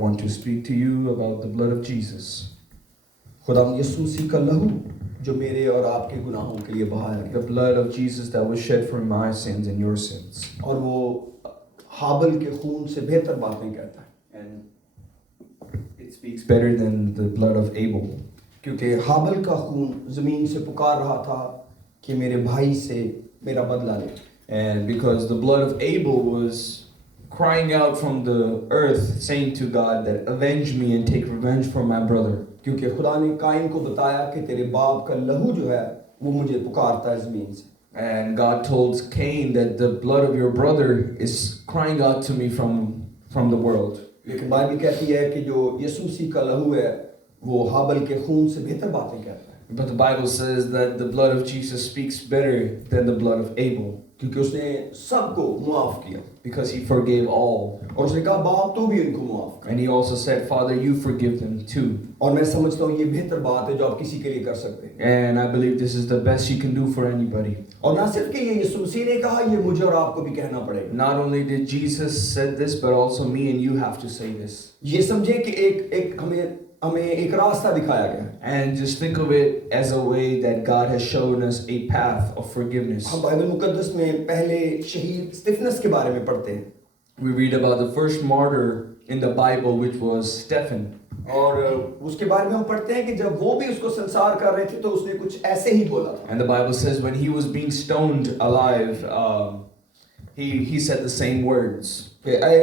I want to speak to you about the blood of Jesus. खुदा यीशु मसीह का लहू जो मेरे और आपके गुनाहों के लिए बहाया The गया blood of Jesus that was shed for my sins and your sins. और वो हाबल के खून से बेहतर बातें कहता है And it speaks better than the blood of Abel. क्योंकि हाबल का खून ज़मीन से पुकार रहा था कि मेरे भाई से मेरा बदला ले And because the blood of Abel was crying out from the earth, saying to God that avenge me and take revenge for my brother. क्योंकि खुदा ने काइन को बताया कि तेरे बाप का लहू जो है वो मुझे पुकारता है ज़मीन से And God told Cain that the blood of your brother is crying out to me from the world. लेकिन बाइबल कहती है कि जो यीशु मसीह का लहू है वो हाबल के खून से बेहतर बातें कहता है But the Bible says that the blood of Jesus speaks better than the blood of Abel क्योंकि उसने सबको मुआफ किया because he forgave all. और उसने कहा बाप तू भी इनको मुआफ कर And he also said, Father, you forgive them too. और मैं समझता हूँ ये बेहतर बात है जो आप किसी के लिए कर सकते हैं And I believe this is the best you can do for anybody. और ना सिर्फ कि ये यीशु मसीह ने कहा ये मुझे और आपको भी कहना पड़ेगा Not only did Jesus said this, but also me and you have to say this. ये समझे कि एक हमें एक रास्ता दिखाया गया है And just think of it as a way that God has shown us a path of forgiveness. हम बाइबल मुकद्दस में पहले शहीद स्तिफनस के बारे में पढ़ते हैं We read about the first martyr in the Bible, which was Stephen. और उसके बारे में हम पढ़ते हैं कि जब वो भी उसको संसार कर रहे थे तो उसने कुछ ऐसे ही बोला था And the Bible says when he was being stoned alive, he said the same words. कि ऐ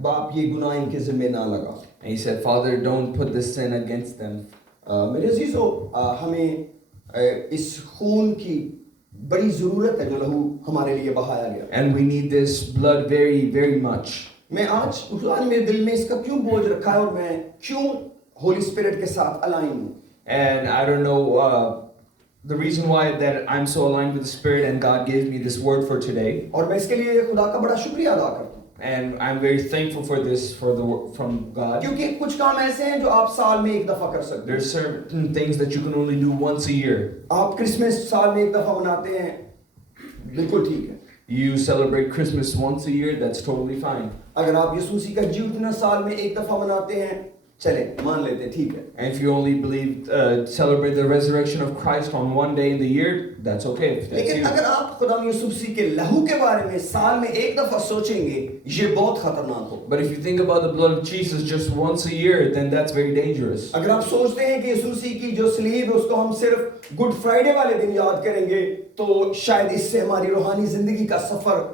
बाप ये गुनाह इनके जिम्मे ना लगा And he said, Father, don't put this sin against them. मेरे अजीजों हमें इस खून की बड़ी ज़रूरत है जो लहू हमारे लिए बहाया गया And we need this blood very, very much. मैं आज खुदा ने मेरे दिल में इसका क्यों बोझ रखा है और मैं क्यों होली स्पिरिट के साथ अलाइन हूँ And I don't know the reason why that I'm so aligned with the Spirit and God gave me this word for today. और मैं इसके लिए खुदा का बड़ा शुक्रिया अदा करता हूँ And I'm very thankful for this from God. क्योंकि कुछ काम ऐसे हैं जो आप साल में एक दफा कर सकते हैं There's certain things that you can only do once a year. आप क्रिसमस साल में एक दफा मनाते हैं बिल्कुल ठीक है You celebrate Christmas once a year, that's totally fine. अगर आप यीशु मसीह का जी उठना साल में एक दफा मनाते हैं चले मान लेते हैं ठीक है And if you only celebrate the resurrection of Christ on one day in the year, that's okay. That's लेकिन you. अगर आप खुदा यीशु मसीह के लहू के बारे में साल में एक दफा सोचेंगे ये बहुत खतरनाक हो But if you think about the blood of Jesus just once a year, then that's very dangerous. अगर आप सोचते हैं कि यीशु मसीह की जो सलीब है उसको हम सिर्फ गुड फ्राइडे वाले दिन याद करेंगे तो शायद इससे हमारी रूहानी जिंदगी का सफर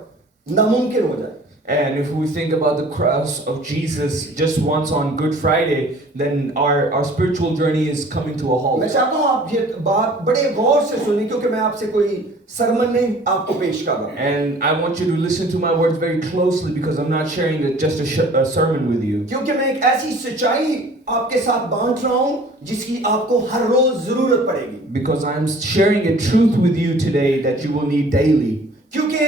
नामुमकिन हो जाए And if we think about the cross of Jesus just once on Good Friday, then our spiritual journey is coming to a मैं halt. चाहता हूँ आप ये बात बड़े गौर से सुनिए क्योंकि मैं आपसे कोई सरमन नहीं आपको पेश कर रहा हूँ And I want you to listen to my words very closely because I'm not sharing just a sermon with you. क्योंकि मैं एक ऐसी सच्चाई आपके साथ बांट रहा हूँ जिसकी आपको हर रोज जरूरत पड़ेगी Because I'm sharing a truth with you today that you will need daily. क्योंकि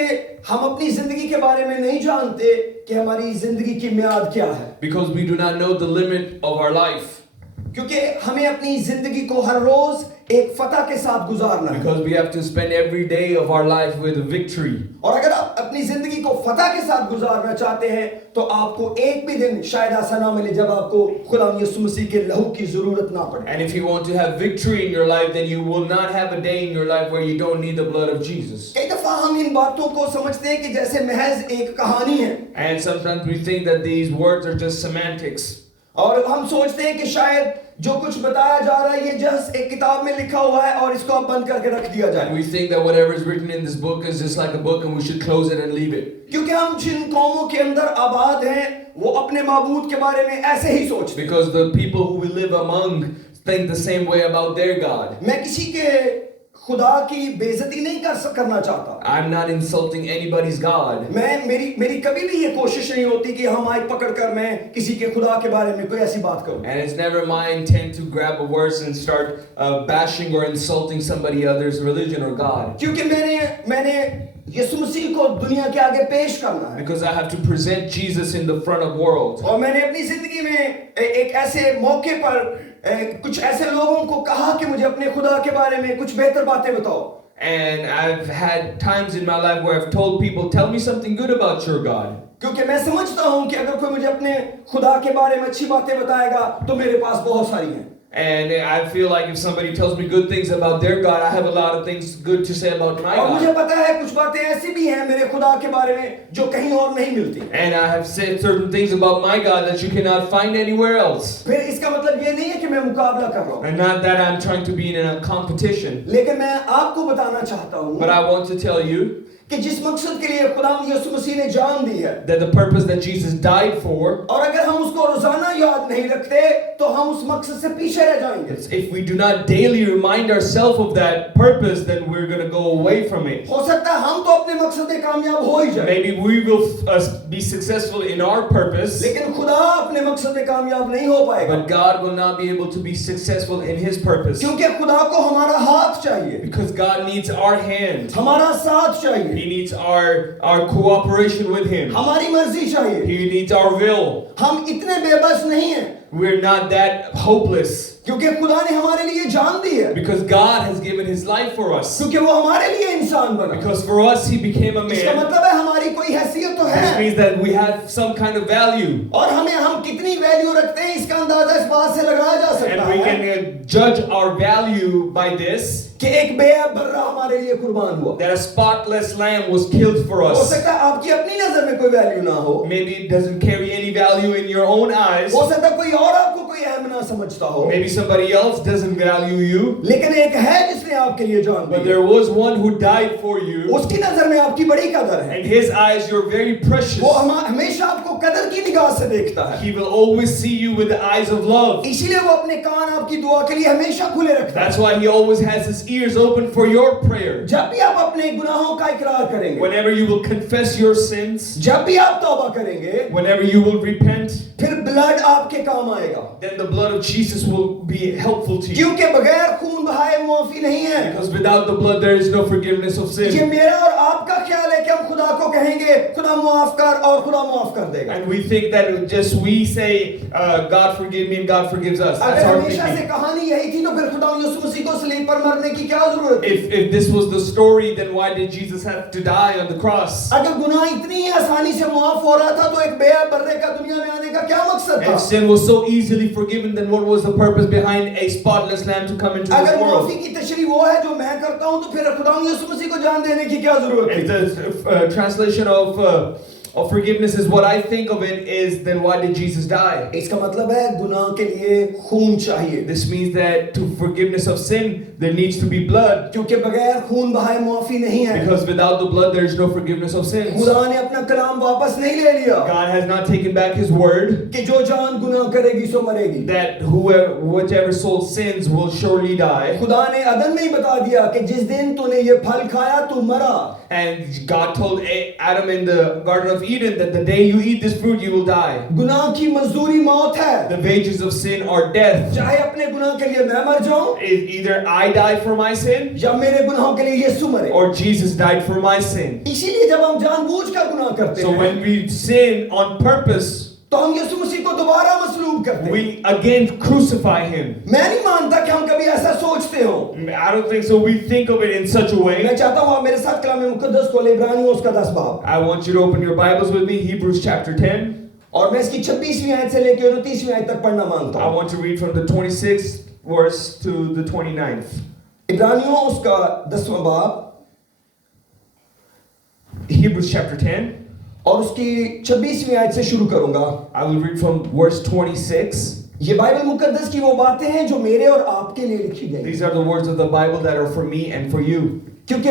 हम अपनी जिंदगी के बारे में नहीं जानते कि हमारी जिंदगी की मियाद क्या है Because we do not know the limit of our life. क्योंकि हमें अपनी जिंदगी को हर रोज एक फतह के साथ गुजारना है Because we have to spend every day of our life with a victory. और अगर आप अपनी जिंदगी को फतह के साथ गुजारना चाहते हैं तो आपको एक भी दिन शायद ऐसा ना मिले जब आपको खुदा यीशु मसीह के लहू की जरूरत ना पड़े And if you want to have victory in your life, then you will not have a day in your life where you don't need the blood of Jesus. कई दफा हम इन बातों को समझते हैं कि जैसे महज एक कहानी है And sometimes we think that these words are just semantics. और हम सोचते हैं कि शायद जो कुछ बताया जा रहा है ये जस्ट एक किताब में लिखा हुआ है और इसको अब बंद करके रख दिया And जाए we think that whatever is written in this book is just like a book and we should close it and leave it. क्योंकि हम जिन कौमों के अंदर आबाद हैं वो अपने माबूद के बारे में ऐसे ही सोचते हैं Because the people who we live among think the same way about their God. मैं किसी के खुदा की बेइज्जती नहीं करना चाहता I'm not insulting anybody's God. मैं मेरी कभी भी ये कोशिश नहीं होती कि हम माइक पकड़कर मैं किसी के खुदा के बारे में कोई ऐसी बात करूं And it's never my intent to grab a verse and start bashing or insulting somebody else's religion or God. क्योंकि मैंने यीशु मसीह को दुनिया के आगे पेश करना है Because I have to present Jesus in the front of world. और मैंने अपनी जिंदगी में एक ऐसे मौके पर कुछ ऐसे लोगों को कहा कि मुझे अपने खुदा के बारे में कुछ बेहतर बातें बताओ And I've had times in my life where I've told people, tell me something good about your God. क्योंकि मैं समझता हूं कि अगर कोई मुझे अपने खुदा के बारे में अच्छी बातें बताएगा तो मेरे पास बहुत सारी हैं. And I feel like if somebody tells me good things about their God, I have a lot of things good to say about my और मुझे God. पता है कुछ बातें ऐसी भी हैं मेरे खुदा के बारे में जो कहीं और नहीं मिलती. And I have said certain things about my God that you cannot find anywhere else. फिर इसका मतलब ये नहीं है कि मैं मुकाबला कर रहा हूं. And not that I'm trying to be in a competition, लेकिन मैं आपको बताना चाहता हूं but I want to tell you कि जिस मकसद के लिए खुदा यीशु मसीह ने जान दी है, that the purpose that Jesus died for, और अगर हम उसको रोजाना याद नहीं रखते तो हम उस मकसद से पीछे रह जाएंगे. if we do not daily remind ourselves of that purpose, then we're going to go away from it. हो सकता है हम तो अपने मकसद में कामयाब हो ही जाए, Maybe we will be successful in our purpose, लेकिन खुदा अपने मकसद में कामयाब नहीं हो पाएगा. but God will not be able to be successful in His purpose. क्योंकि खुदा को हमारा हाथ चाहिए, Because God needs our hand. हमारा साथ चाहिए, He needs our cooperation with Him. हमारी मर्जी चाहिए. He needs our will. हम इतने बेबस नहीं हैं, We're not that hopeless. क्योंकि खुदा ने हमारे लिए जान दी है, Because God has given His life for us. क्योंकि वो हमारे लिए इंसान बना. Because for us He became a इसका man. मतलब है हमारी कोई हैसियत तो Which है, means that we have some kind of value. और हम कितनी वैल्यू रखते हैं इसका अंदाजा इस बात से लगाया जा सकता And we है can judge our value by this, कि एक बेअब बर्रा हमारे लिए कुर्बान हुआ. that a spotless lamb was killed for हो us. सकता है आपकी अपनी नजर में कोई वैल्यू ना हो, Maybe it doesn't carry any value in your own eyes. हो सकता है कोई और आपको कोई अहम ना समझता हो, Maybe somebody else doesn't value you. लेकिन एक है जिसने आपके लिए जान But दी, there was one who died for you. उसकी नजर में आपकी बड़ी कदर है. In His eyes you're very precious. वो हमेशा आपको कदर की निगाह से देखता है. He will always see you with the eyes of love. इसीलिए वो अपने कान आपकी दुआ के लिए हमेशा खुले रखता है. That's why He always has His ears open for your prayer. जब भी आप अपने गुनाहों का इकरार करेंगे, Whenever you will confess your sins, जब भी आप तौबा करेंगे, whenever you will repent, फिर ब्लड आपके काम आएगा. then the blood of Jesus will be helpful to you. क्योंकि बगैर खून बहाए मुआफी नहीं है. Because without the blood there is no forgiveness of ये sin. मेरा और आपका ख्याल है कि हम खुदा को कहेंगे खुदा माफ कर और खुदा माफ कर देगा. And we think that just we say, God forgive me and God forgives us. That's अगर our हमेशा से thinking. कहानी यही थी तो फिर खुदा यीशु मसीह को सलीब पर मरने की क्या जरूरत थी? If this was the story, then why did Jesus have to die on the cross? अगर गुनाह इतनी ही आसानी से माफ हो रहा था तो एक बेअब बर्रे का दुनिया में आने का क्या मकसद था? If sin was so easily forgiven, then what was the purpose behind a spotless lamb to come into अगर this world? माफी की तशरीह वो है जो मैं करता हूं तो फिर खुदा यीशु मसीह को जान देने की क्या जरूरत If थी? the translation of forgiveness is what I think of it is, then why did Jesus die? इसका मतलब है गुनाह के लिए खून चाहिए, This means that to forgiveness of sin, there needs to be blood. क्योंकि बगैर खून बहाए मुआफी नहीं है. Because without the blood, there is no forgiveness of sins. खुदा ने अपना कलाम वापस नहीं ले लिया God has not taken back His word कि जो जान गुनाह करेगी सो मरेगी. that whichever soul sins will surely die. खुदा ने अदन में ही बता दिया कि जिस दिन तूने ये फल खाया तू मरा. And God told Adam in the Garden of Eden that the day you eat this fruit, you will die. गुनाह की मजदूरी मौत है. The wages of sin are death. चाहे अपने गुनाह के लिए मैं मर जाऊं Either I die for my sin या मेरे गुनाहों के लिए यीशु मरे. or Jesus died for my sin. इसीलिए जब हम जानबूझकर गुनाह करते So हैं when we sin on purpose, तो हम यीशु मसीह को दोबारा मसलूब करते हैं. we again crucify Him. मैं नहीं मानता कि हम कभी ऐसा सोचते हो. I don't think so. We think of it in such a मैं way. चाहता हूं आप मेरे साथ कलाम मुकद्दस खोलें, इब्रानियों उसका 10 बाब, I want you to open your Bibles with me, Hebrews chapter 10. और मैं इसकी 26वीं आयत से लेकर 29वीं आयत तक पढ़ना मांगता I हूं. want to read from the 26th verse to the 29th. इब्रानियों उसका 10वां बाब Hebrews chapter 10. और उसकी 26वीं आयत से शुरू करूंगा. I will read from verse 26. ये बाइबल मुकद्दस की वो बातें हैं जो मेरे और आपके लिए लिखी गई. These are the words of the Bible that are for me and for you. क्योंकि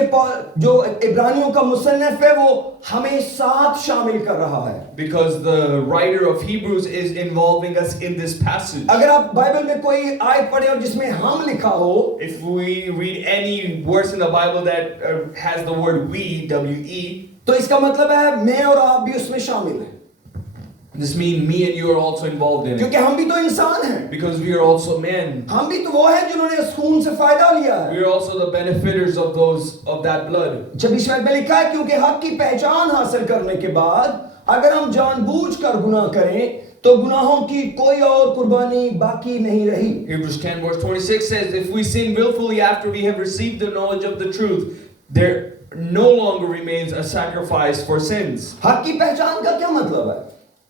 जो इब्रानियों का मुसन्निफ है वो हमें साथ शामिल कर रहा है. Because the writer of Hebrews is involving us in this passage. अगर आप बाइबल में कोई आयत पढ़े और जिसमें हम लिखा हो, If we read any verse in the Bible that has the word we, W-E, तो इसका मतलब है मैं और आप भी उसमें शामिल हैं. this means me and you are also involved in it. क्योंकि हम भी तो इंसान हैं. Because we are also men. हम भी तो वो हैं जिन्होंने इस खून से फायदा लिया है. We are also the benefiters of that blood. 26 में लिखा है क्योंकि हक की पहचान हासिल करने के बाद अगर हम जानबूझकर गुनाह करें तो गुनाहों की कोई और कुर्बानी बाकी नहीं रही. Hebrews 10 verse 26 says, if we sin willfully after we have received the knowledge of the truth, there no longer remains a sacrifice for sins. हक की पहचान का क्या मतलब है?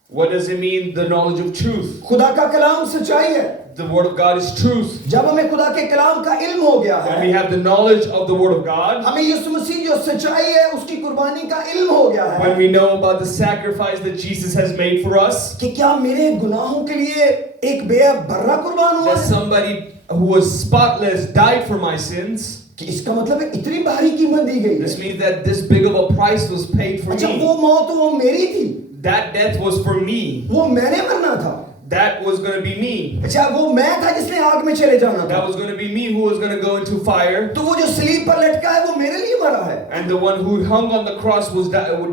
What does it mean, the knowledge of truth? खुदा का कलाम सच्चाई है। The word of God is truth. जब हमें खुदा के कलाम का इल्म हो गया When we है, have the knowledge of the word of God, हमें यीशु मसीह जो सच्चाई है उसकी कुर्बानी का इल्म हो गया है when we know about the sacrifice that Jesus has made for us, कि क्या मेरे गुनाहों के लिए एक बेअबर्रा कुर्बान हुआ that है, somebody who was spotless died for my sins. कि इसका मतलब है इतनी भारी कीमत दी गई This है। means that this big of a price was paid for अच्छा, me. वो मौत वो मेरी थी, That death was for me. वो मैंने मरना था। That was going to be me. अच्छा, वो मैं था जिसने आग में चले जाना था। That was going to be me who was going to go into fire. तो वो जो स्लीब पर लटका है वो मेरे लिए मरा है। And the one who hung on the cross who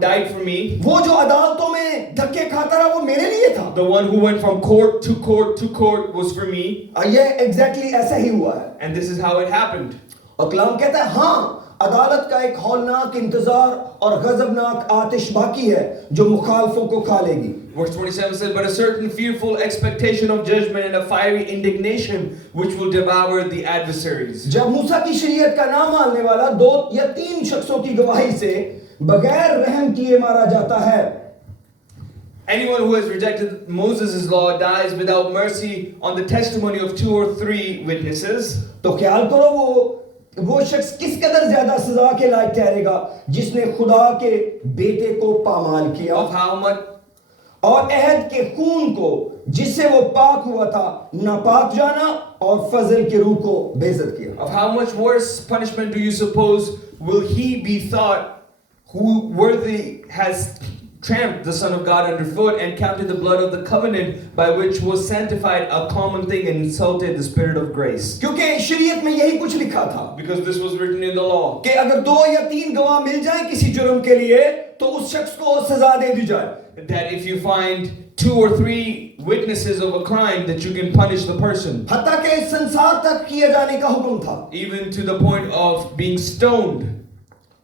died for me. वो जो अदालतों में धक्के खाता रहा वो मेरे लिए था। The one who went from court to court to court was for me. ये एग्जैक्टली ऐसा ही हुआ है। And this is how it happened. और कलाम कहता है हाँ, अदालत का एक हौलनाक इंतजार और गजबनाक आतिश बाकी है जो मुखालफों को खा लेगी। Verse 27 says, but a certain fearful expectation of judgment and a fiery indignation which will devour the adversaries. जब मूसा की शरीयत का नाम मानने वाला 2 या 3 शख्सों की गवाही से बगैर रहम किए मारा जाता है, Anyone who has rejected Moses' law dies without mercy on the testimony of 2 or 3 witnesses. तो ख्याल करो वो शख्स किस कदर ज्यादा सजा के लायक ठहरेगा जिसने खुदा के बेटे को पामाल किया Of how much और अहद के खून को जिससे वो पाक हुआ था नापाक जाना और फजल के रूह को बेइज्जत किया। Of how much worse punishment do you suppose will he be thought who worthy has tramped the Son of God underfoot and counted the blood of the covenant by which was sanctified a common thing and insulted the Spirit of grace? क्योंकि शरीयत में यही कुछ लिखा था Because this was written in the law. कि अगर 2 या 3 गवाह मिल जाएं किसी जुर्म के लिए तो उस शख्स को सजा दे दी जाए। That if you find 2 or 3 witnesses of a crime that you can punish the person. हत्ता के संसार तक किए जाने का हुक्म था। Even to the point of being stoned.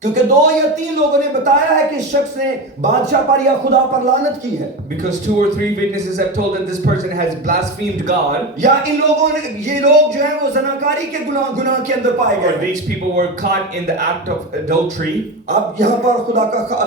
क्योंकि 2 या 3 लोगों ने बताया है कि इस शख्स ने बादशाह पर या खुदा पर लानत की है। Because 2 or 3 witnesses have told that this person has blasphemed God. या इन लोगों ने ये लोग जो है वो ज़नाकारी के गुनाह के अंदर पाए Or गए। these people were caught in the act of adultery. अब यहाँ पर खुदा का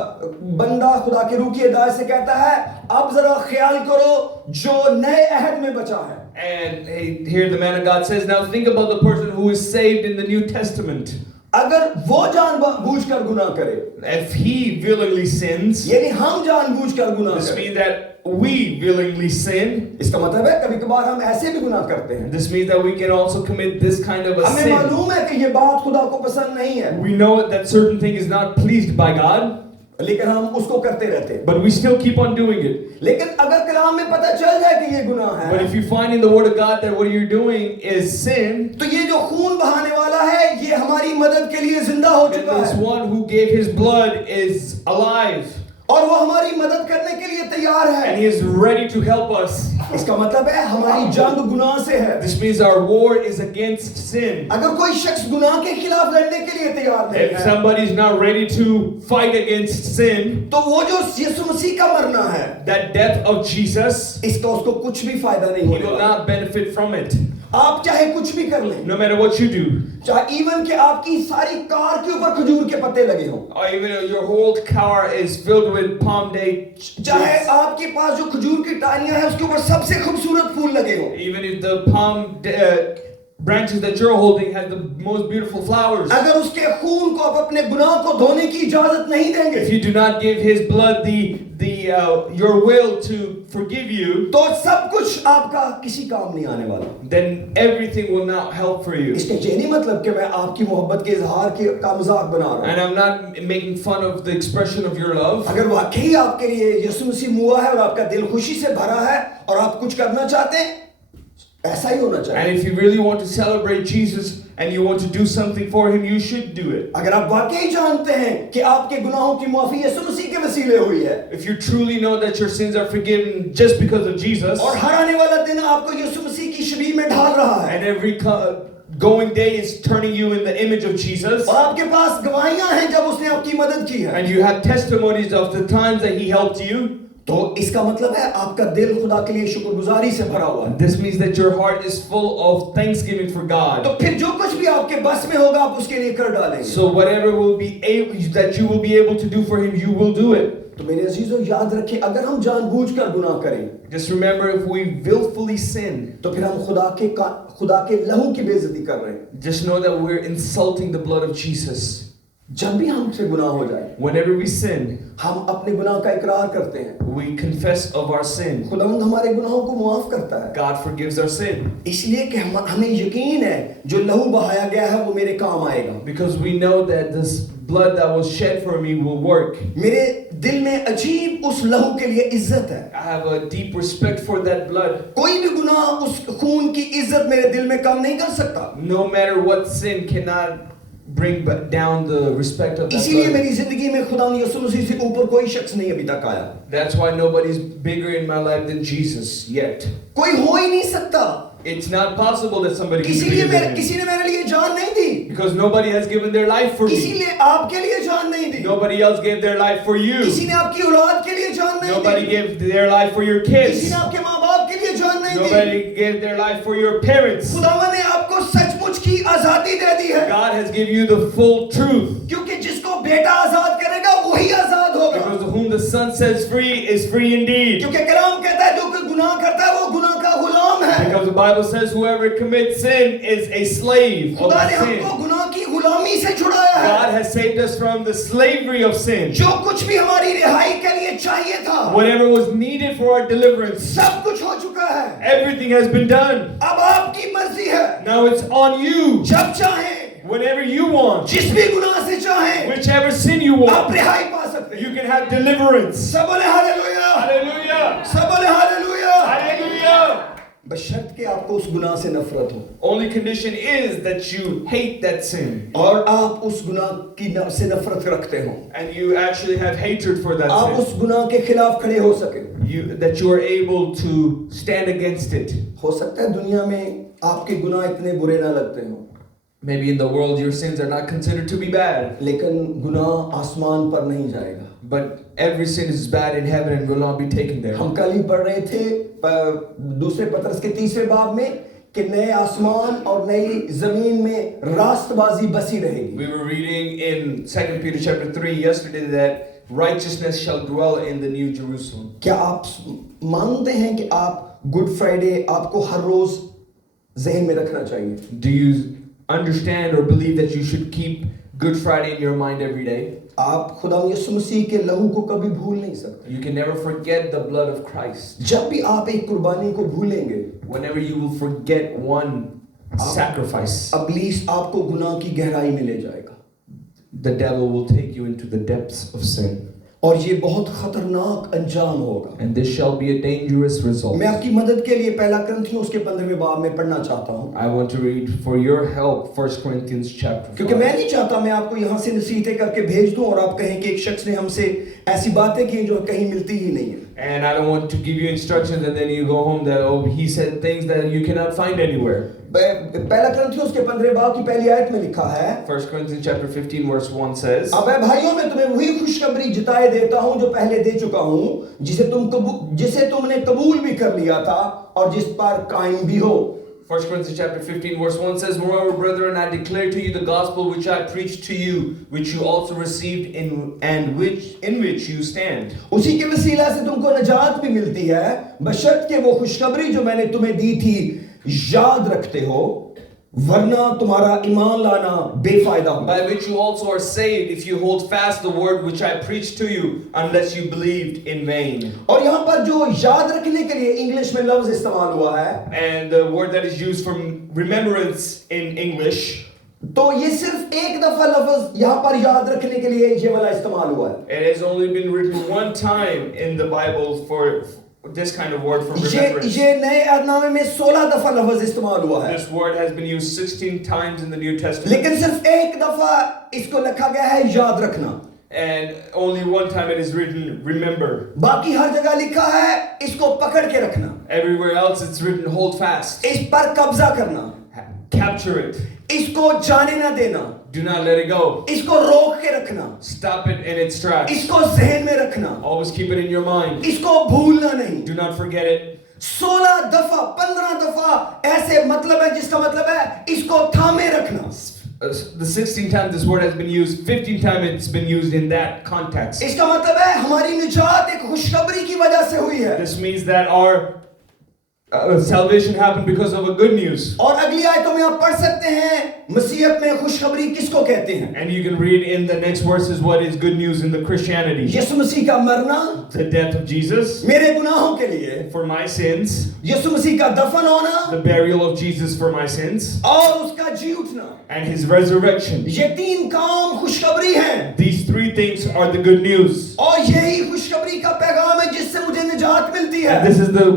बंदा खुदा के रूह की हिदायत से कहता है अब जरा ख्याल करो जो नए अहद में बचा है। And here the man of God says, now think about the person who is saved in the New Testament. अगर वो जानबूझकर गुनाह करे, If he willingly sins, यानी हम जानबूझकर गुनाह this करें, means that we willingly sin. इसका मतलब है कभी कभार हम ऐसे भी गुनाह करते हैं। This means that we can also commit this kind of a हमें sin. मालूम है कि ये बात खुदा को पसंद नहीं है, We know that certain thing is not pleased by God, लेकिन हम उसको करते रहते हैं। but we still keep on doing it. लेकिन अगर कलाम में पता चल जाए कि ये गुनाह But है, if you find in the Word of God that what you're doing is sin, तो ये जो खून बहाने वाला है ये हमारी मदद के लिए जिंदा हो then चुका this है one who gave his blood is alive और वो हमारी मदद करने के लिए तैयार and है। he is ready to help us. इसका मतलब है हमारी जंग गुनाह से है। This means our war is against sin. अगर कोई शख्स गुनाह के खिलाफ लड़ने के लिए तैयार नहीं If है, somebody is not ready to fight against sin, तो वो जो यीशु मसीह का मरना है that death of Jesus, इसका उसको कुछ भी फायदा नहीं he होने will वाला। not benefit from it. आप चाहे कुछ भी कर लें, No matter what you do, चाहे इवन कि आपकी सारी कार के ऊपर खजूर के पत्ते लगे हों, or even if your whole car is filled with palm dates, चाहे आपके पास जो खजूर की टाहनियां हैं उसके ऊपर सबसे खूबसूरत फूल लगे हों, even if the palm branches that you're holding have the most beautiful flowers, अगर उसके खून को आप अपने गुनाह को धोने की इजाजत नहीं देंगे, if you do not give his blood your will to forgive you, तो सब कुछ आपका किसी काम नहीं आने वाला। then everything will not help for you. इसका ये नहीं मतलब कि मैं आपकी मोहब्बत के इजहार का मजाक बना रहा हूँ। And I'm not making fun of the expression of your love. अगर वाकई आपके लिए यीशु मसीह मुआ है और आपका दिल खुशी से भरा है और आप कुछ करना चाहते हैं, ऐसा ही होना चाहिए। And if you really want to celebrate Jesus and you want to do something for him, you should do it. अगर आप वाकई जानते हैं कि आपके गुनाहों की माफी यीशु मसीह के वसीले हुई है If you truly know that your sins are forgiven just because of Jesus, और हर आने वाला दिन आपको यीशु मसीह की शबीह में ढाल रहा है and every going day is turning you in the image of Jesus, और आपके पास गवाहियां हैं जब उसने आपकी मदद की है, and you have testimonies of the times that he helped you, तो इसका मतलब है आपका दिल खुदा के लिए शुक्रगुजारी से भरा हुआ है। This means that your heart is full of thanksgiving for God. तो फिर जो कुछ भी आपके बस में होगा आप उसके लिए कर डालेंगे। So whatever will be able that you will be able to do for him, you will do it. तो मेरे अजीजों याद रखिए, अगर हम जानबूझकर गुनाह करें Just remember, if we willfully sin, तो फिर हम खुदा के लहू की बेइज्जती कर रहे हैं। just know that we're insulting the blood of Jesus. जब भी हमसे गुनाह हो जाए, Whenever we sin, हम अपने गुनाह का इकरार करते हैं, we confess of our sin. खुदावंद हमारे गुनाहों को मुआफ करता है, God forgives our sin. इसलिए कि हमें यकीन है जो लहू बहाया गया है वो मेरे काम आएगा। Because we know that this blood that was shed for me will work. मेरे दिल में अजीब उस लहू के लिए इज्जत है। I have a deep respect for that blood. कोई भी गुनाह उस खून की इज्जत मेरे दिल में कम नहीं कर सकता। No matter what sin cannot bring down the respect of that इसीलिए blood. मेरी जिंदगी में खुदा यीशु मसीह से ऊपर कोई शख्स नहीं अभी तक आया। That's why nobody's bigger in my life than Jesus yet. कोई हो ही नहीं सकता। It's not possible that somebody can be इसीलिए bigger than him. किसी ने मेरे लिए जान नहीं दी। Because nobody has given their life for me. इसीलिए आपके लिए जान नहीं दी। Nobody else gave their life for you. किसी ने आपकी औलाद के लिए जान नहीं Nobody दी। gave their life for your kids. किसी ने आपके माँ बाप के लिए जान नहीं दी। Nobody gave their life for your parents. खुदावन ने आपको सचमुच की आजादी दे दी है। God has given you the full truth. क्योंकि जिसको बेटा आजाद करेगा वही आजाद होगा। Because whom the Son sets free is free indeed. क्योंकि कलाम कहता है जो कोई गुनाह करता है वो गुनाह का गुलाम है। Because the Bible says whoever commits sin is a slave of खुदा ने sin. हमको गुनाह की गुलामी से छुड़ाया है। God has saved us from the slavery of sin. जो कुछ भी हमारी रिहाई के लिए चाहिए था Whatever was needed for our deliverance, सब कुछ हो चुका है। everything has been done. अब आपकी मर्जी है, Now it's on you. जब चाहे Whenever you want, जिस भी गुनाह से चाहे whichever sin you आप want, रिहाई पा सकते हैं। you can have deliverance. सब बोले हालेलुया, Hallelujah! सब बोले हालेलुया। Hallelujah! बशर्त कि आपको उस गुनाह से नफरत हो Only condition is that you hate that sin और आप उस गुनाह की से नफरत रखते हो, and you actually have hatred for that आप sin. उस गुनाह के खिलाफ खड़े हो सके। That you are able to stand against it. हो सकता है दुनिया में आपके गुनाह इतने बुरे ना लगते हो, Maybe in the world your sins are not considered to be bad, लेकिन गुनाह आसमान पर नहीं जाएगा। but every sin is bad in heaven and will not be taken there. हम कल ही पढ़ रहे थे दूसरे पतरस के 3 बाब में कि नए आसमान और नई जमीन में रास्तबाजी बसी रहेगी। We were reading in 2 Peter chapter 3 yesterday that righteousness shall dwell in the New Jerusalem. क्या आप मानते हैं कि आप गुड फ्राइडे आपको हर रोज जहन में रखना चाहिए? Do you understand or believe that you should keep Good Friday in your mind every day? आप खुदा यीशु मसीह के लहू को कभी भूल नहीं सकते। You can never forget the blood of Christ. जब भी आप एक कुर्बानी को भूलेंगे, Whenever you will forget one sacrifice, इब्लीस आपको गुनाह की गहराई में ले जाएगा the devil will take you into the depths of sin. और ये बहुत खतरनाक अंजाम होगा। And this shall be a dangerous result. मैं आपकी मदद के लिए पहला कुरिन्थियों उसके 15वें बाब में पढ़ना चाहता हूँ, I want to read for your help 1 Corinthians chapter क्योंकि 5. मैं नहीं चाहता मैं आपको यहाँ से नसीहतें करके भेज दूं और आप कहें कि एक शख्स ने हमसे ऐसी बातें की जो कहीं मिलती ही नहीं है। And I don't want to give you instructions and then you go home that, oh, he said things that you cannot find anywhere. पहला कुरिन्थियों उसके 15वें बाब की पहली आयत में लिखा है, 1 Corinthians chapter 15 verse 1 says, अब ऐ भाइयों मैं तुम्हें वही खुशखबरी जिताए देता हूं जो पहले दे चुका हूं, जिसे तुमने कबूल भी कर लिया था और जिस पर कायम भी हो। 1 Corinthians chapter 15 verse 1 says, Moreover, brethren, I declare to you the gospel which I preached to you, which you also received in which you stand. उसी के वसीला से तुमको नजात भी मिलती है, बशर्त के वो खुशखबरी जो मैंने तुम्हें दी थी याद रखते हो, वरना तुम्हारा ईमान लाना बेफायदा होगा। By which you also are saved, if you hold fast the word which I preached to you, unless you believed in vain. और यहाँ पर जो याद रखने के लिए इंग्लिश में लफ्ज इस्तेमाल हुआ है, And the word that is used for remembrance in English, तो ये सिर्फ एक दफा लफ्ज यहाँ पर याद रखने के लिए ये वाला इस्तेमाल हुआ है। it has only been written one time in the Bible for this kind of word for remembrance. ये नए अहदनामे में 16 दफा लफ्ज इस्तेमाल हुआ है, This word has been used 16 times in the New Testament. लेकिन सिर्फ एक दफा इसको लिखा गया है याद रखना, And only one time it is written, remember. बाकी हर जगह लिखा है इसको पकड़ के रखना, Everywhere else it's written, hold fast. इस पर कब्जा करना। Capture it. इसको जाने ना देना, Do not let it go. इसको रोक के रखना, Stop it in its tracks. इसको जहन में रखना, Always keep it in your mind. इसको भूलना नहीं। Do not forget it. 16 दफा 15 दफा ऐसे मतलब है जिसका मतलब है इसको थामे रखना। The 16th time this word has been used, 15th time it's been used in that context. इसका मतलब है हमारी निजात एक खुशखबरी की वजह से हुई है। This means that our salvation happened because of a good news. और अगली आयतों में आप पढ़ सकते हैं मसीहत में खुशखबरी किसको कहते हैं। And you can read in the next verses what is good news in the Christianity. यीशु मसीह का मरना The death of Jesus मेरे गुनाहों के लिए, for my sins, यीशु मसीह का दफन होना the burial of Jesus for my sins, और उसका जी उठना, and his resurrection. ये तीन काम खुशखबरी हैं। These three things are the good news. और यही खुशखबरी का पैगाम है जिससे मुझे निजात मिलती है। And this is the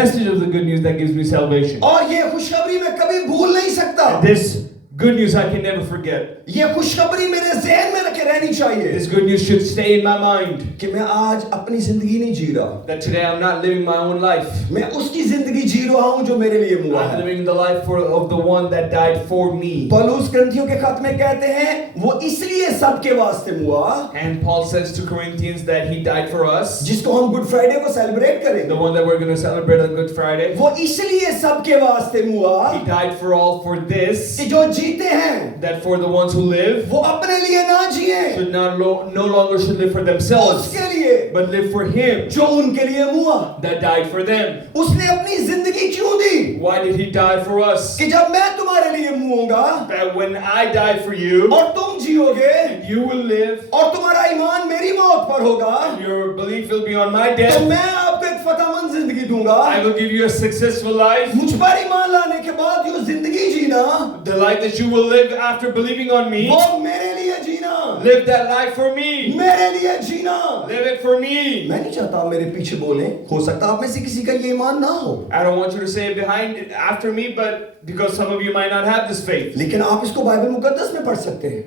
message of the good news that gives me salvation. और ये खुशखबरी मैं कभी भूल नहीं सकता। And this good news I can never forget. ये खुशखबरी मेरे ज़हन में रखे रहनी चाहिए This good news should stay in my mind. कि मैं आज अपनी जिंदगी नहीं जी रहा, That today I'm not living my own life. मैं उसकी जिंदगी जी रहा हूँ जो मेरे लिए हुआ I'm है। living the life of the one that died for me. पौलुस ग्रंथियों के खत में कहते हैं वो इसलिए सबके वास्ते हुआ, And Paul says to Corinthians that he died for us. जिसको हम गुड फ्राइडे को सेलिब्रेट The करेंगे, one that we're going to celebrate on Good Friday. वो इसलिए सबके वास्ते हुआ He died for all for this. कि जो जीते हैं That for the ones who live वो अपने लिए ना जिए, should no longer should live for themselves. उसके लिए But live for him जो उनके लिए हुआ। that died for them. उसने अपनी जिंदगी क्यों दी Why did he die for us? कि जब मैं तुम्हारे लिए मुऊंगा That when I die for you, और तुम जियोगे you will live, और तुम्हारा ईमान मेरी मौत पर होगा, your belief will be on my तो death. मैं आपको एक फतहमंद जिंदगी दूंगा। I will give you a successful life. मुझ पर ईमान लाने के बाद जो जिंदगी जीना, The life that you will live after believing on me, वो मेरे लिए जीना, live that life for me. मेरे लिए जीना। Live it for me. मैं नहीं चाहता आप मेरे पीछे बोलें, हो सकता आप में से किसी का ये ईमान ना हो, I don't want you to say behind after me, but because some of you might not have this faith. लेकिन आप इसको बाइबल मुकद्दस में पढ़ सकते हैं।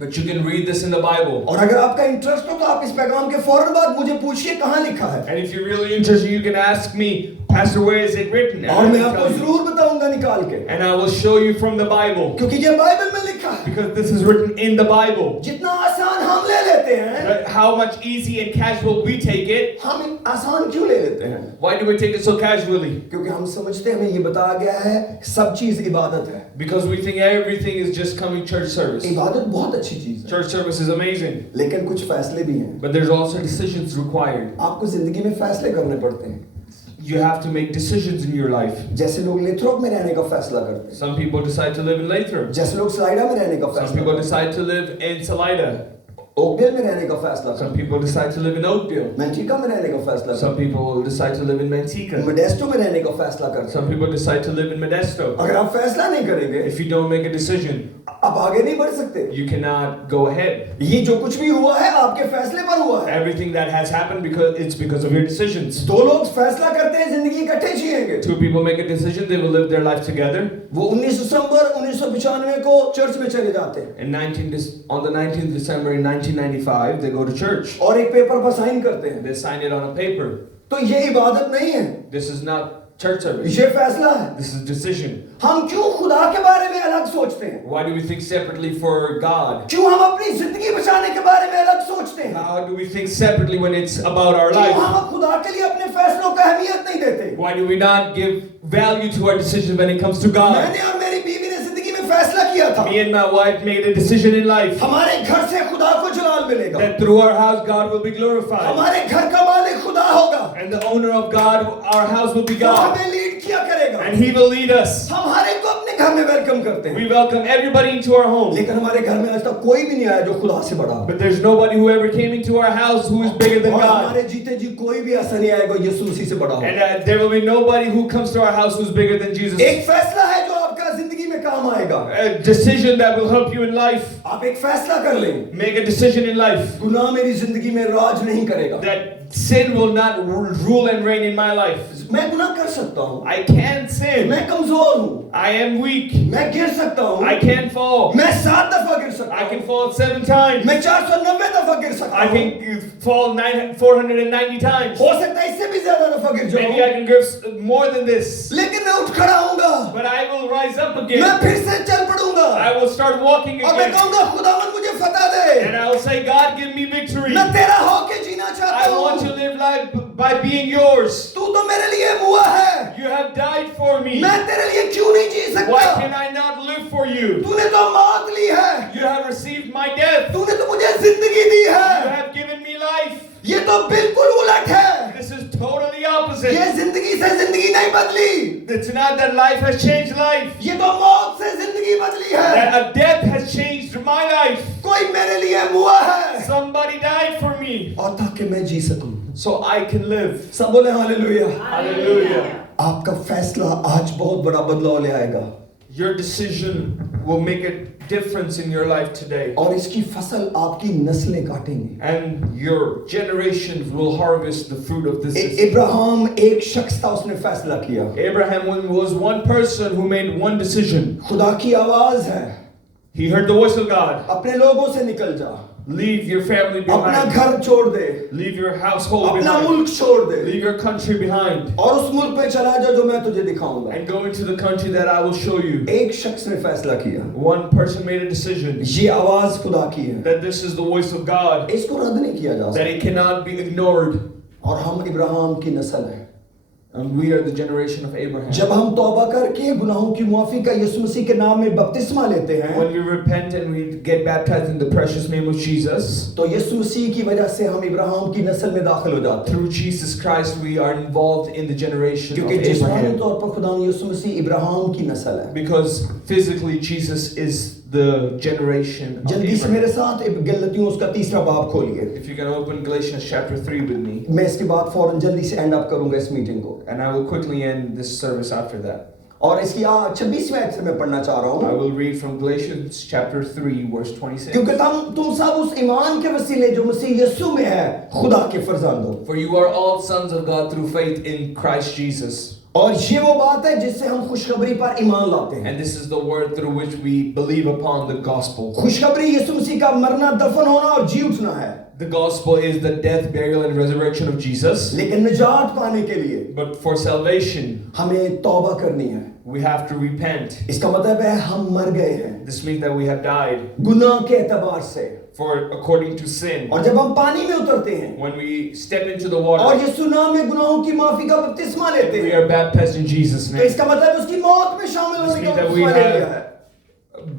But you can read this in the Bible. और अगर आपका इंटरेस्ट हो तो आप इस पैगाम के फौरन बाद मुझे पूछिए कहाँ लिखा है, And if you're really interested, you can ask me, Pastor, where is it written? और And मैं I will आपको tell you. जरूर बताऊंगा निकाल के, And I will show you from the Bible. क्योंकि ये बाइबल में लिखा है। Because this is written in the Bible. जितना आसान हम ले लेते हैं, Right? How much easy and casual we take it. हम आसान क्यों ले लेते हैं? Why do we take it so casually? क्योंकि हम समझते हैं हमें ये बताया गया है सब चीज इबादत है। Because we think everything is just coming church service. इबादत बहुत अच्छी चीज है, Church service is amazing. लेकिन कुछ फैसले भी हैं। But there's also decisions required. आपको जिंदगी में फैसले करने पड़ते हैं। You have to make decisions in your life. जैसे लोग लेथ्रोप में रहने का फैसला करते हैं, Some people decide to live in Lathrop. जैसे लोग स्लाइडा में रहने का Some फैसला people करते decide to live in Salida. हैं, ओकडेल में रहने का फैसला Some करते people decide to live in Oakdale. हैं, मैंटिका में रहने का फैसला Some करते people decide to live in हैं, Manteca. मोडेस्टो में रहने का फैसला करते हैं। Some people decide to live in Modesto. अगर आप फैसला नहीं करेंगे If you don't make a decision, आप आगे नहीं बढ़ सकते। you cannot go ahead. ये जो कुछ भी हुआ है आपके फैसले पर हुआ है। Everything that has happened because of your decisions. दो लोग फैसला करते हैं जिंदगी इकट्ठे जिएंगे। Two people make a decision, they will live their life together. वो 19 दिसंबर 1995 को चर्च में चले जाते हैं On the 19th December in 1995, they go to church. और एक पेपर पर साइन करते हैं। They sign it on a paper. तो ये इबादत नहीं है, This is not church service. ये फैसला है। This is decision. हम क्यों खुदा के बारे में अलग सोचते हैं? Why do we think separately for God? क्यों हम अपनी जिंदगी बचाने के बारे में अलग सोचते हैं? How do we think separately when it's about our क्यों life? हम खुदा के लिए अपने फैसलों को अहमियत नहीं देते? Why do we not give value to our decisions when it comes to God? मैंने और मेरी बीवी ने जिंदगी में फैसला किया था, Me and my wife made a decision in life हमारे घर से खुदा को जलाल मिलेगा, that through our house God will be glorified. हमारे घर का मालिक खुदा होगा, And the owner of God, our house will be वो God. हमें लीड किया करेगा। And He will lead us. हम हर एक को अपने घर में वेलकम करते हैं, We welcome everybody into our home. लेकिन हमारे घर में आज तक कोई भी नहीं आया जो खुदा से बड़ा हो। But there's nobody who ever came into our house who is bigger than और God. हमारे जीते जी कोई भी ऐसा नहीं आएगा यीशु मसीह से बड़ा हो। And there will be nobody who comes to our house who's bigger than Jesus. एक फैसला है जो आपका जिंदगी में काम आएगा। A decision that will help you in life. आप एक फैसला कर लें, Make a decision in life गुनाह मेरी जिंदगी में राज नहीं करेगा। that sin will not rule and reign in my life. मैं गुनाह कर सकता हूँ, I can sin. मैं कमजोर हूँ, I am weak. मैं गिर सकता हूँ, I can fall. मैं 7 दफा गिर सकता I can हूँ, fall 7 times. मैं 490 दफा गिर सकता I हूँ, can fall 490 times. हो सकता है इससे भी ज्यादा दफा गिर Maybe I जाऊँ, can give more than this. लेकिन मैं उठ खड़ा होऊंगा, But I will rise up मैं again. फिर से चल पड़ूंगा, I will start walking और मैं again. कहूंगा खुदावन मुझे फतह दे, And I will say, God, give me victory. मैं तेरा होके जीना चाहता I want to हूँ, live life by being yours. तू तो मेरे लिए मुआ है, You have died for me. मैं तेरे लिए क्यों नहीं जी Why सकता? can I not live for you? तूने तो मौत ली है, You have received my death. तूने तो मुझे जिंदगी दी You है, have given me life. ये तो बिल्कुल उलट है, This is totally ये opposite. जिंदगी से जिंदगी नहीं बदली, It's not that life has changed life. ये तो मौत से जिंदगी बदली है, That a death has changed my life. कोई मेरे लिए मुआ है Somebody died for me. और ताकि मैं जी सकूं। So I can live. सब बोले हालेलुया। Hallelujah. आपका फैसला आज बहुत बड़ा बदलाव ले आएगा Your decision will make a difference in your life today. और इसकी फसल आपकी नस्लें काटेंगी। And your generations will harvest the fruit of this decision. Ibrahim एक शख्स था, उसने फैसला किया, Abraham was one person who made one decision. खुदा की आवाज है, He heard the voice of God. अपने लोगों से निकल जा, Leave your family अपना behind. घर छोड़ दे, Leave your household अपना behind. मुल्क छोड़ दे Leave your country behind. और उस मुल्क पे चला जा जो मैं तुझे दिखाऊंगा। And go into the country that I will show you. एक शख्स ने फैसला किया, One person made a decision ये आवाज खुदा की है, that this is the voice of God, इसको रद्द नहीं किया जा that सकता। it cannot be ignored. और हम इब्राहिम की नस्ल हैं। And we are the generation of Abraham. जब हम तौबा करके गुनाहों की मुआफी का यीशु मसीह के नाम में बपतिस्मा लेते हैं, When we repent and we get baptized in the precious name of Jesus, तो यीशु मसीह की वजह से हम इब्राहिम की नस्ल में दाखिल हो जाते हैं, through Jesus Christ we are involved in the generation of क्योंकि जिस्मानी Abraham. तौर पर खुदा यीशु मसीह इब्राहिम की नस्ल है। Because physically Jesus is the generation of जल्दी से Abraham. मेरे साथ गलतियों उसका तीसरा बाब खोलिए। If you can open Galatians chapter 3 with me, मैं इसके बाद फौरन जल्दी से एंड अप करूंगा इस मीटिंग को, and I will quickly end this service after that. और इसकी 26वें आयत से मैं पढ़ना चाह रहा I हूँ, will read from Galatians chapter 3 verse 26. क्योंकि तुम सब उस ईमान के वसीले जो मसीह यीशु में है खुदा के फरजंद हो। For you are all sons of God through faith in Christ Jesus. और ये वो बात है जिससे हम खुशखबरी पर ईमान लाते हैं। And this is the word through which we believe upon the gospel. खुशखबरी यीशु मसीह का मरना, दफन होना और जी उठना है, The gospel is the death, burial, and resurrection of Jesus. लेकिन निजात पाने के लिए But for salvation, हमें तौबा करनी है। we have to repent. इसका मतलब है हम मर गए हैं This means that we have died गुनाह के एतबार से, for according to sin. और जब हम पानी में उतरते हैं When we step into the और water, यीशु नाम में गुनाहों की माफी का बपतिस्मा लेते we हैं, are baptized in Jesus' तो name. इसका मतलब उसकी मौत में शामिल This होने means का that we बपतिस्मा ले लिया have है।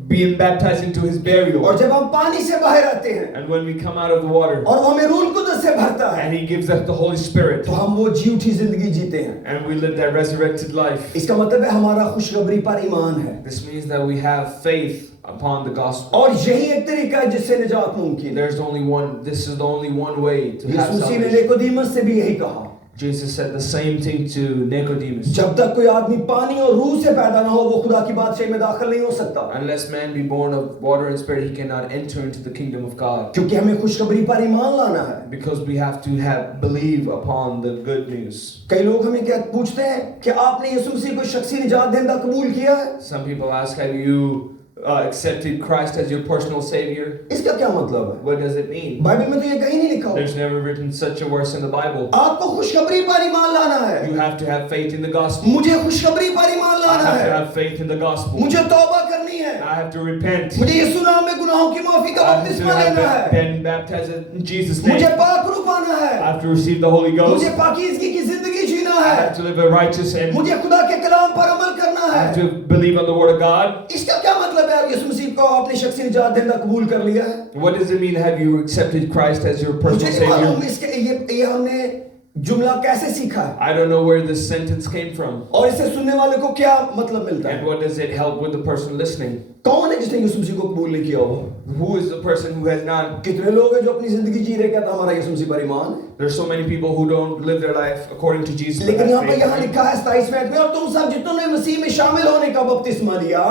being baptized into His burial. और जब हम पानी से बाहर आते हैं And when we come out of the water, और वो हमें रूह कुदस से भरता है, and He gives us the Holy Spirit, तो हम वो जी उठी जिंदगी जीते हैं। and we live that resurrected life. इसका मतलब है हमारा खुशखबरी पर ईमान है, This means that we have faith upon the gospel. और यही एक तरीका है जिससे निजात मुमकिन है। There's only one. This is the only one way to have यीशु मसीह ने salvation. निकोदेमुस से भी यही कहा, Jesus said the same thing to Nicodemus. जब तक कोई आदमी पानी और रूह से पैदा ना हो वो खुदा की बादशाही में दाखिल नहीं हो सकता, Unless man be born of water and spirit, he cannot enter into the kingdom of God. क्योंकि हमें खुशखबरी पर ईमान लाना है। Because we have to have believe upon the good news. कई लोग हमें क्या पूछते हैं कि आपने यीशु मसीह को शख्सी निजात देंदा कबूल किया है? Some people ask, have you accepted Christ as your personal savior? इसका क्या मतलब है? What does it mean? Bible में तो ये कहीं नहीं लिखा हो। There's never written such a verse in the Bible. आपको खुशखबरी पर ईमान लाना है, You have to have faith in the gospel. मुझे खुशखबरी पर ईमान I लाना have to है, have faith in the gospel. मुझे तौबा करनी है, I have to repent. मुझे यीशु नाम में गुनाहों की माफी का I have to बपतिस्मा लेना have है, been baptized in Jesus' मुझे name. पाक रूह पाना I है, have to receive the Holy Ghost. मुझे पाकीज़गी की जिंदगी जीना I है, have to live a righteous and मुझे खुदा के कलाम पर अमल करना I have है। to believe on the word of God. इसका क्या मतलब है? यीशु मसीह को आपने शख्सी निजात देंदा कबूल कर लिया है? What does it mean? Have you accepted Christ as your मुझे personal नहीं मालूम savior? इसके ये हमने जुमला कैसे सीखा है I don't know where this sentence came from. और इसे सुनने वाले को क्या मतलब मिलता And है? what does it help with the person listening? कौन है जिसने यीशु मसीह को कबूल नहीं किया हो? Who is the person who has not? कितने लोग हैं जो अपनी जिंदगी जी रहे, कहता हमारा यीशु मसीह पर ईमान है, There's so many people who don't live their life according to Jesus. लेकिन यहाँ पर Faith. यहाँ लिखा है 27वें आयत में, और तुम सब जितने मसीह में शामिल होने का बपतिस्मा लिया,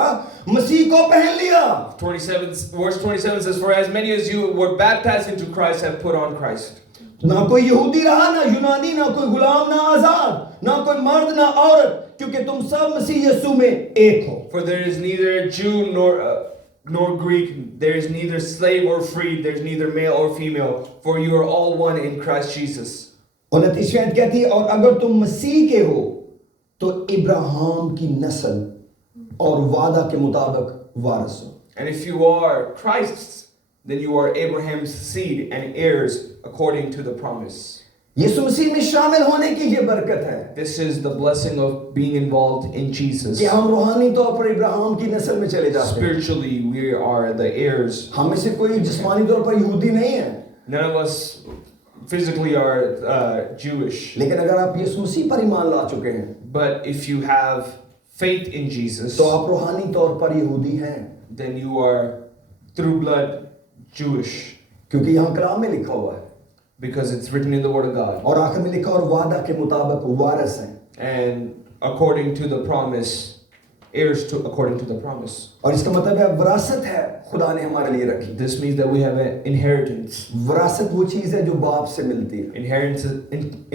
मसीह को पहन लिया। 27 verse 27 says, "For as many as you were baptized into Christ have put on Christ." ना कोई यहूदी रहा, ना यूनानी, ना कोई गुलाम, ना आजाद, ना कोई मर्द, ना औरत, क्योंकि तुम सब मसीह यीशु में एक हो। For there is neither Jew nor Greek, there is neither slave or free, there is neither male or female, for you are all one in Christ Jesus. 29वीं आयत कहती है, और अगर तुम मसीह के हो तो इब्राहिम की नस्ल और वादा के मुताबिक वारिस हो। And if you are Christ's, then you are Abraham's seed and heirs according to the promise. यीशु मसीह में शामिल होने की ये बरकत है This is the blessing of being involved in Jesus. कि हम रूहानी तौर पर इब्राहिम की नस्ल में चले जाते हैं। Spiritually, we are the heirs. हम में से कोई जिस्मानी तौर पर यहूदी नहीं है, None of us physically are Jewish. लेकिन अगर आप यीशु मसीह पर ईमान ला चुके हैं But if you have faith in Jesus, तो आप रूहानी तौर पर यहूदी हैं, then you are through blood Jewish. क्योंकि यहाँ कलाम में लिखा हुआ है Because it's written in the Word of God. और आखिर में लिखा और वादा के मुताबिक वारिस हैं। And according to the promise, heirs to according to the promise. और इसका मतलब है विरासत है खुदा ने हमारे लिए रखी। This means that we have an inheritance. विरासत वो चीज है जो बाप से मिलती है।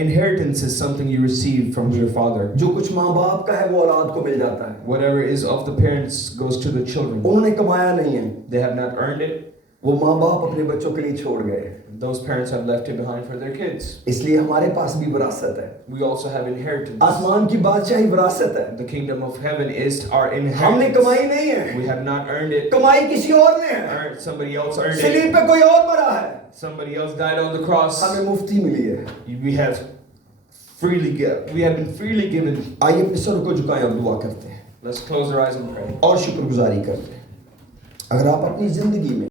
Inheritance is something you receive from your father. जो कुछ माँ बाप का है वो औलाद को मिल जाता है। Whatever is of the parents goes to the children. उन्होंने कमाया नहीं है, They have not earned it. वो माँ बाप अपने बच्चों के लिए छोड़ गए, Those parents have left it behind for their kids. इसलिए हमारे पास भी विरासत है। We also have inheritance. आसमान की बादशाही विरासत है। The kingdom of heaven is our हमने inheritance. कमाई नहीं है, We have not earned it. कमाई किसी और ने है। Earned. Somebody else earned it. सलीब पे कोई और मरा है, Somebody else died on the cross. हमें मुफ्ती मिली है। We have been freely given. आइए अपने सर को झुकाएं और दुआ करते हैं Let's close our eyes and pray. और शुक्रगुजारी करते हैं। अगर आप अपनी जिंदगी में